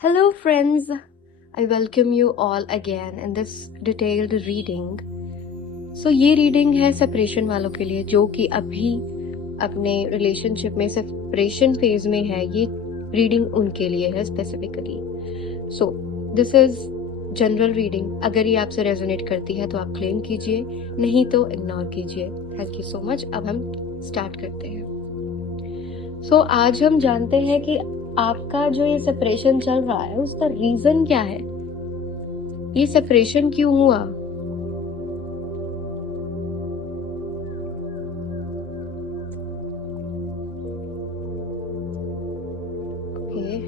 Hello, friends. I welcome you all again in this detailed reading. So ये reading है separation वालों के लिए जो कि अभी अपने रिलेशनशिप में सेपरेशन फेज में है. ये रीडिंग उनके लिए है specifically. So this is general reading. अगर ये आपसे रेजोनेट करती है तो आप क्लेम कीजिए, नहीं तो इग्नोर कीजिए. Thank you so much. अब हम स्टार्ट करते हैं. सो आज हम जानते हैं कि आपका जो ये सेपरेशन चल रहा है उसका रीजन क्या है. ये सेपरेशन क्यों हुआ. ओके.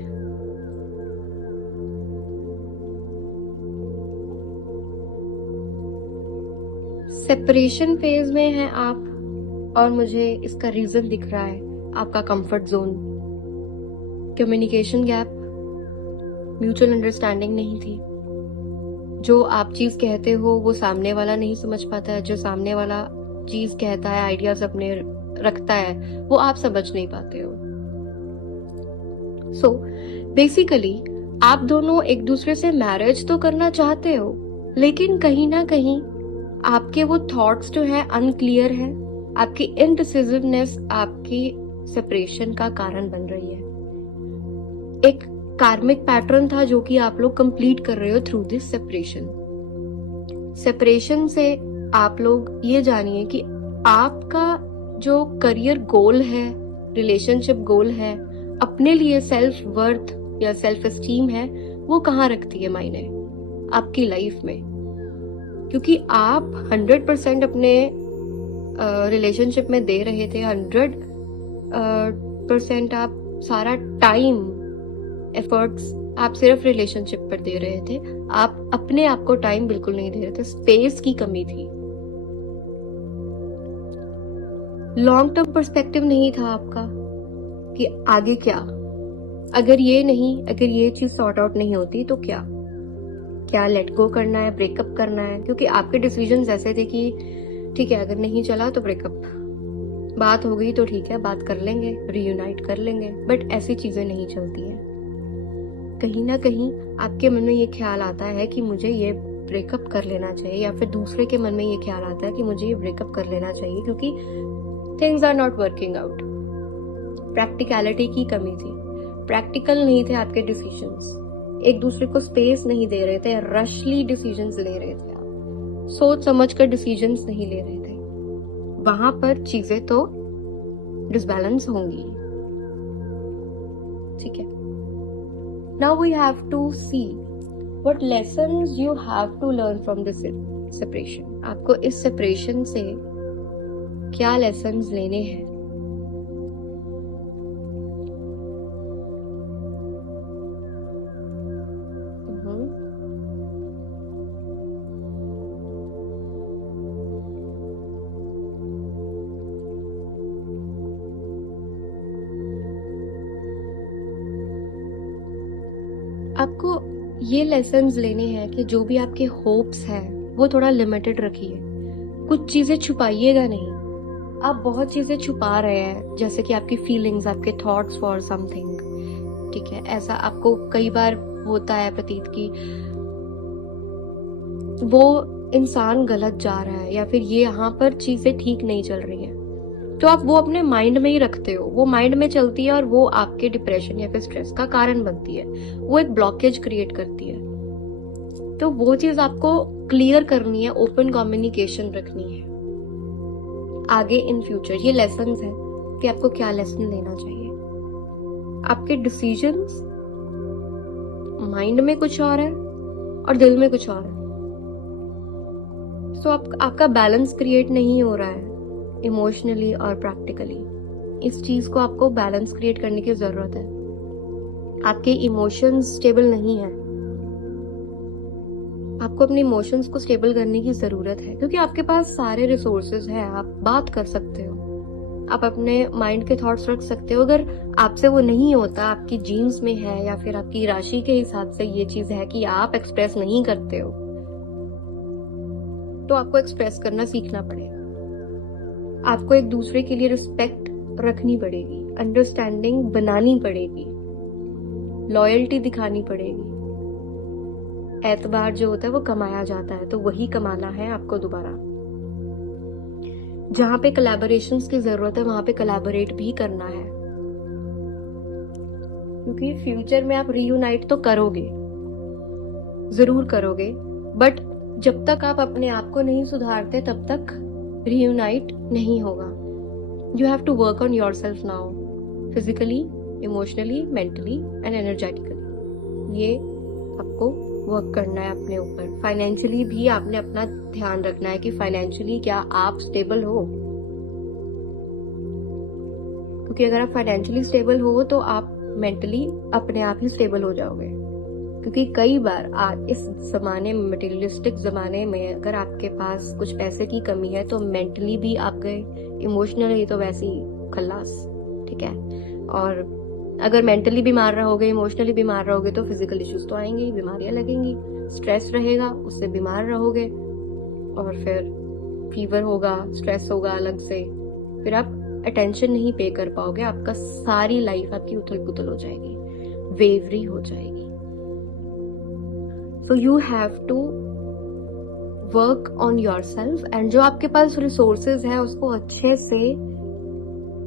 सेपरेशन फेज में हैं आप और मुझे इसका रीजन दिख रहा है आपका comfort zone, communication gap, mutual understanding नहीं थी. जो आप चीज कहते हो वो सामने वाला नहीं समझ पाता है. जो सामने वाला चीज कहता है, आइडियाज अपने रखता है, वो आप समझ नहीं पाते हो. सो बेसिकली आप दोनों एक दूसरे से मैरिज तो करना चाहते हो, लेकिन कहीं ना कहीं आपके वो थॉट्स जो है अनक्लियर है. आपकी इनडिसिसिवनेस आपकी सेपरेशन का कारण बन रही है. एक कार्मिक पैटर्न था जो कि आप लोग कंप्लीट कर रहे हो थ्रू दिस सेपरेशन. सेपरेशन से आप लोग ये जानिए कि आपका जो करियर गोल है, रिलेशनशिप गोल है, अपने लिए सेल्फ वर्थ या सेल्फ एस्टीम है, वो कहाँ रखती है मायने आपकी लाइफ में. क्योंकि आप 100% अपने रिलेशनशिप में दे रहे थे. 100% आप सारा टाइम एफर्ट्स आप सिर्फ रिलेशनशिप पर दे रहे थे. आप अपने आप को टाइम बिल्कुल नहीं दे रहे थे. स्पेस की कमी थी. लॉन्ग टर्म पर्सपेक्टिव नहीं था आपका कि आगे क्या. अगर ये चीज सॉर्ट आउट नहीं होती तो क्या लेट गो करना है, ब्रेकअप करना है. क्योंकि आपके डिसीजंस ऐसे थे कि ठीक है, अगर नहीं चला तो ब्रेकअप, बात हो गई तो ठीक है, बात कर लेंगे, रीयूनाइट कर लेंगे. बट ऐसी चीजें नहीं चलती हैं. कहीं ना कहीं आपके मन में ये ख्याल आता है कि मुझे ये ब्रेकअप कर लेना चाहिए, या फिर दूसरे के मन में ये ख्याल आता है कि मुझे ये ब्रेकअप कर लेना चाहिए क्योंकि things are not working out. Practicality की कमी थी. प्रैक्टिकल नहीं थे आपके डिसीजंस. एक दूसरे को स्पेस नहीं दे रहे थे. रशली डिसीजंस ले रहे थे आप. सोच समझ कर डिसीजंस नहीं ले रहे थे. वहां पर चीजें तो डिसबैलेंस होंगी. ठीक है. Now we have to see what lessons you have to learn from this separation. आपको इस separation से क्या lessons लेने हैं. आपको ये लेसन्स लेने हैं कि जो भी आपके होप्स हैं वो थोड़ा लिमिटेड रखिए. कुछ चीजें छुपाइएगा नहीं. आप बहुत चीजें छुपा रहे हैं, जैसे कि आपकी फीलिंग्स, आपके थॉट्स फॉर समथिंग. ठीक है, ऐसा आपको कई बार होता है प्रतीत कि वो इंसान गलत जा रहा है या फिर ये यहाँ पर चीजें ठीक नहीं चल रही हैं, तो आप वो अपने माइंड में ही रखते हो. वो माइंड में चलती है और वो आपके डिप्रेशन या फिर स्ट्रेस का कारण बनती है. वो एक ब्लॉकेज क्रिएट करती है. तो वो चीज आपको क्लियर करनी है. ओपन कम्युनिकेशन रखनी है आगे इन फ्यूचर. ये लेसन्स है कि आपको क्या लेसन लेना चाहिए. आपके डिसीजंस माइंड में कुछ और है और दिल में कुछ और है. सो आपका बैलेंस क्रिएट नहीं हो रहा है इमोशनली और प्रैक्टिकली. इस चीज को आपको बैलेंस क्रिएट करने की जरूरत है. आपके इमोशंस स्टेबल नहीं है. आपको अपने इमोशंस को स्टेबल करने की जरूरत है, क्योंकि आपके पास सारे रिसोर्सेज हैं. आप बात कर सकते हो, आप अपने माइंड के थॉट्स रख सकते हो. अगर आपसे वो नहीं होता, आपकी जीन्स में है या फिर आपकी राशि के हिसाब से ये चीज है कि आप एक्सप्रेस नहीं करते हो, तो आपको एक्सप्रेस करना सीखना पड़ेगा. आपको एक दूसरे के लिए रिस्पेक्ट रखनी पड़ेगी, अंडरस्टैंडिंग बनानी पड़ेगी. लॉयल्टी दिखानी पड़ेगी। एतबार जो होता है वो कमाया जाता है, तो वही कमाना है आपको दोबारा। जहां पे कोलैबोरेशंस की जरूरत है वहां पे कोलैबोरेट भी करना है, क्योंकि फ्यूचर में आप रीयूनाइट तो करोगे, जरूर करोगे, बट जब तक आप अपने आप को नहीं सुधारते तब तक रीयूनाइट नहीं होगा। You have to work on yourself now, physically, emotionally, mentally and energetically. ये आपको वर्क करना है अपने ऊपर। फाइनेंशियली भी आपने अपना ध्यान रखना है कि फाइनेंशियली क्या आप स्टेबल हो, क्योंकि अगर आप फाइनेंशियली स्टेबल हो तो आप मेंटली अपने आप ही स्टेबल हो जाओगे। क्योंकि कई बार आज इस जमाने में, मटेरियलिस्टिक जमाने में, अगर आपके पास कुछ पैसे की कमी है तो मेंटली भी आप गए, इमोशनली तो वैसे ही खल्लास, ठीक है। और अगर मेंटली बीमार रहोगे, इमोशनली बीमार रहोगे तो फिजिकल इश्यूज तो आएंगे, बीमारियां लगेंगी, स्ट्रेस रहेगा, उससे बीमार रहोगे, और फिर फीवर होगा, स्ट्रेस होगा अलग से, फिर आप अटेंशन नहीं पे कर पाओगे, आपका सारी लाइफ आपकी उथल पुथल हो जाएगी, वेवरी हो जाएगी। So you have to work on yourself, and जो आपके पास रिसोर्सेज है उसको अच्छे से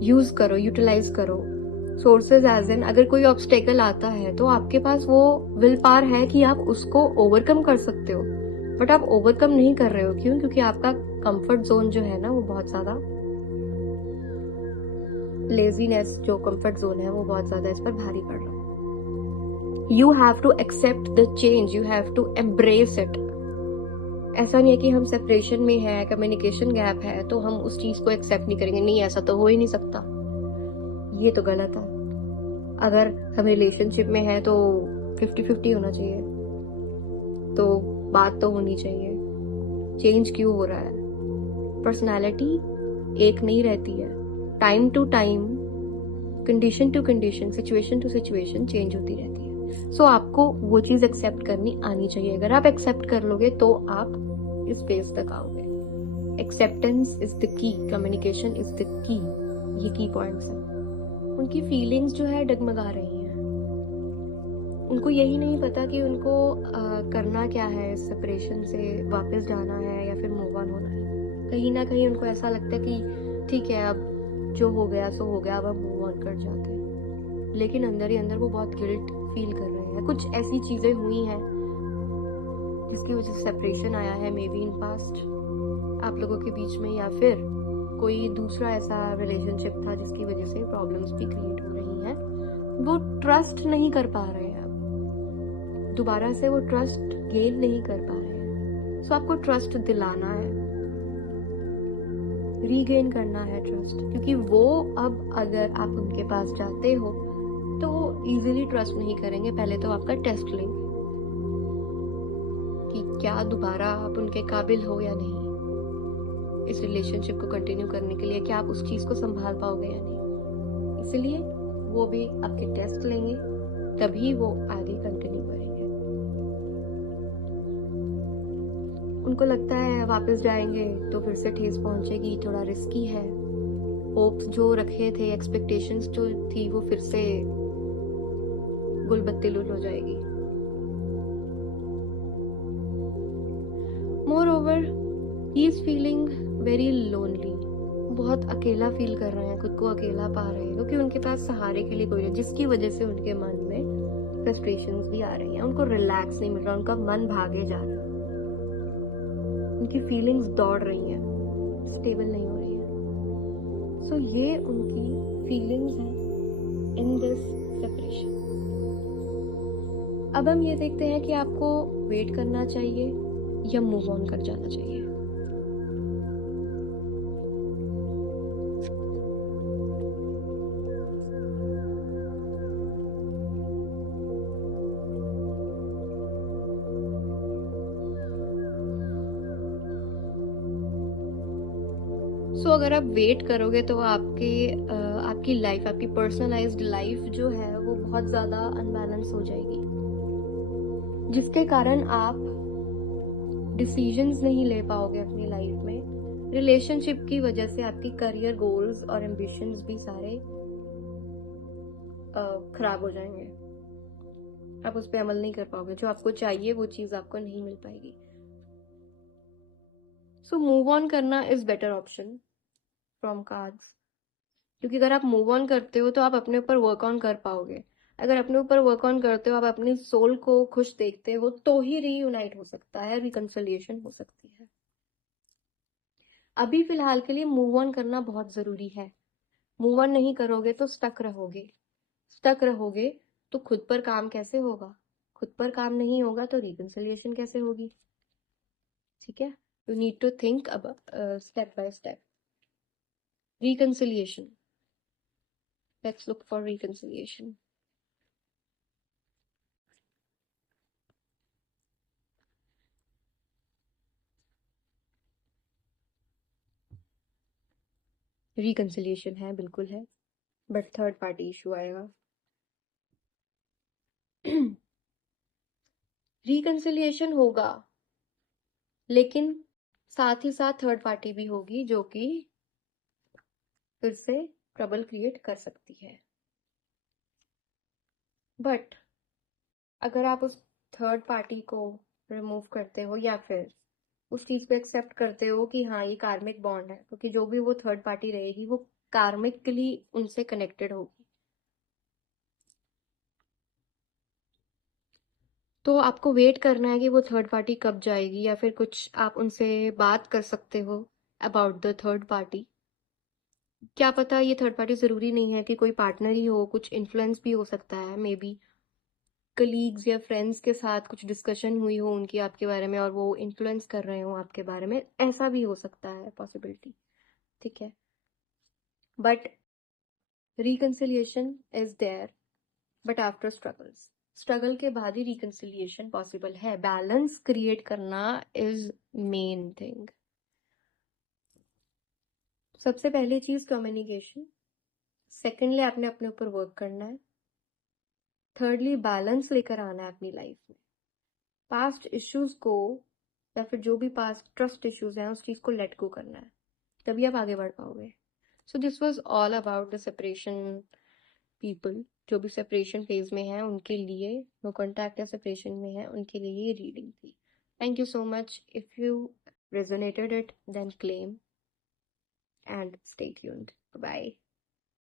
यूज करो, यूटिलाइज करो। सोर्सेज एज इन, अगर कोई ऑब्स्टेकल आता है तो आपके पास वो विल पावर है कि आप उसको ओवरकम कर सकते हो, बट आप ओवरकम नहीं कर रहे हो। क्यों? क्योंकि आपका कंफर्ट जोन जो है ना वो बहुत ज्यादा, लेजीनेस जो कंफर्ट जोन है वो बहुत ज्यादा इस पर भारी पड़ रहा है। You have to accept the change, you have to embrace it. ऐसा नहीं है कि हम सेपरेशन में है, कम्युनिकेशन गैप है तो हम उस चीज को एक्सेप्ट नहीं करेंगे, नहीं ऐसा तो हो ही नहीं सकता, ये तो गलत है। अगर हम रिलेशनशिप में है तो 50-50 होना चाहिए, तो बात तो होनी चाहिए। चेंज क्यों हो रहा है? पर्सनालिटी एक नहीं रहती है, time to time, condition to condition, situation to situation change होती रहती है। सो आपको वो चीज एक्सेप्ट करनी आनी चाहिए। अगर आप एक्सेप्ट कर लोगे तो आप इस फेज तक आओगे। Acceptance is the key, communication is the key, ये की पॉइंट्स हैं। उनकी फीलिंग्स जो है डगमगा रही हैं, उनको यही नहीं पता कि उनको करना क्या है, इस सेपरेशन से वापस जाना है या फिर मूव ऑन होना है। कहीं ना कहीं उनको ऐसा लगता है कि ठीक है अब जो हो गया सो हो गया, अब हम मूव ऑन कर जाते हैं, लेकिन अंदर ही अंदर वो बहुत गिल्ट फील कर रहे हैं। कुछ ऐसी चीजें हुई हैं जिसकी वजह से सेपरेशन आया है, मे बी इन पास्ट आप लोगों के बीच में, या फिर कोई दूसरा ऐसा रिलेशनशिप था जिसकी वजह से प्रॉब्लम्स भी क्रिएट हो रही हैं। वो ट्रस्ट नहीं कर पा रहे हैं, अब दोबारा से वो ट्रस्ट गेन नहीं कर पा रहे हैं। सो आपको ट्रस्ट दिलाना है, रीगेन करना है ट्रस्ट, क्योंकि वो अब अगर आप उनके पास जाते हो तो वो इजीली ट्रस्ट नहीं करेंगे। पहले तो आपका टेस्ट लेंगे कि क्या दोबारा आप उनके काबिल हो या नहीं, इस रिलेशनशिप को कंटिन्यू करने के लिए, क्या आप उस चीज को संभाल पाओगे या नहीं। इसलिए वो भी आपके टेस्ट लेंगे, तभी वो आगे कंटिन्यू करेंगे। उनको लगता है वापस जाएंगे तो फिर से ठेस पहुंचेगी, थोड़ा रिस्की है। होप्स जो रखे थे, एक्सपेक्टेशंस जो थी, वो फिर से गुलबत्ती-लुल हो जाएगी। More over he is feeling very lonely, बहुत अकेला फील कर रहे हैं, खुद को अकेला पा रहे हैं, क्योंकि उनके पास सहारे के लिए कोई नहीं, जिसकी वजह से उनके मन में फ्रस्ट्रेशंस भी आ रही हैं। उनको रिलैक्स नहीं मिल रहा, उनका मन भागे जा रहा है, उनकी फीलिंग्स दौड़ रही हैं, स्टेबल नहीं हो रही है। सो ये उनकी फीलिंग्स हैं इन दिस सेपरेशन। अब हम ये देखते हैं कि आपको वेट करना चाहिए या मूव ऑन कर जाना चाहिए। सो अगर आप वेट करोगे तो आपकी लाइफ, आपकी पर्सनलाइज्ड लाइफ जो है वो बहुत ज्यादा अनबैलेंस हो जाएगी, जिसके कारण आप डिसीजंस नहीं ले पाओगे अपनी लाइफ में। रिलेशनशिप की वजह से आपकी करियर गोल्स और एम्बिशंस भी सारे खराब हो जाएंगे। आप उस पर अमल नहीं कर पाओगे। जो आपको चाहिए वो चीज आपको नहीं मिल पाएगी। सो मूव ऑन करना is better option from cards, क्योंकि अगर आप मूव ऑन करते हो तो आप अपने ऊपर वर्क ऑन कर पाओगे। अगर अपने ऊपर वर्क ऑन करते हो, आप अपनी सोल को खुश देखते हो, तो ही रीयूनाइट हो सकता है, रिकंसिलिएशन हो सकती है। अभी फिलहाल के लिए मूव ऑन करना बहुत जरूरी है। मूव ऑन नहीं करोगे तो स्टक रहोगे। स्टक रहोगे तो खुद पर काम कैसे होगा? खुद पर काम नहीं होगा तो रिकंसिलिएशन कैसे होगी? ठीक है, यू नीड टू थिंक अब step by step. Reconciliation, let's look for reconciliation. Reconciliation है, बिल्कुल है, बट थर्ड पार्टी इशू आएगा। रिकंसिलिएशन होगा, लेकिन साथ ही साथ थर्ड पार्टी भी होगी जो कि फिर से ट्रबल क्रिएट कर सकती है। बट अगर आप उस थर्ड पार्टी को रिमूव करते हो या फिर उस चीज को एक्सेप्ट करते हो कि हाँ ये कार्मिक बॉन्ड है, क्योंकि जो भी वो थर्ड पार्टी रहेगी वो कार्मिकली उनसे कनेक्टेड होगी, तो आपको वेट करना है कि वो थर्ड पार्टी कब जाएगी, या फिर कुछ आप उनसे बात कर सकते हो अबाउट द थर्ड पार्टी। क्या पता ये थर्ड पार्टी जरूरी नहीं है कि कोई पार्टनर ही हो, कुछ इन्फ्लुएंस भी हो सकता है। मे बी कलीग्स या फ्रेंड्स के साथ कुछ डिस्कशन हुई हो उनकी आपके बारे में और वो इन्फ्लुएंस कर रहे हो आपके बारे में, ऐसा भी हो सकता है, पॉसिबिलिटी। ठीक है, but reconciliation is there, but after struggles. Struggle के बाद ही रिकंसिलिएशन पॉसिबल है। बैलेंस क्रिएट करना इज मेन थिंग। सबसे पहली चीज कम्युनिकेशन, सेकेंडली आपने अपने ऊपर वर्क करना है, थर्डली बैलेंस लेकर आना है अपनी लाइफ में। पास्ट इश्यूज को या फिर जो भी पास्ट ट्रस्ट इश्यूज हैं उस चीज को लेट गो करना है, तभी आप आगे बढ़ पाओगे। So this was all about the separation people. जो भी सेपरेशन फेज में है उनके लिए, नो कॉन्टैक्ट या सेपरेशन में है उनके लिए ये रीडिंग थी। Thank you so much. If you resonated it, then claim and stay tuned. Bye.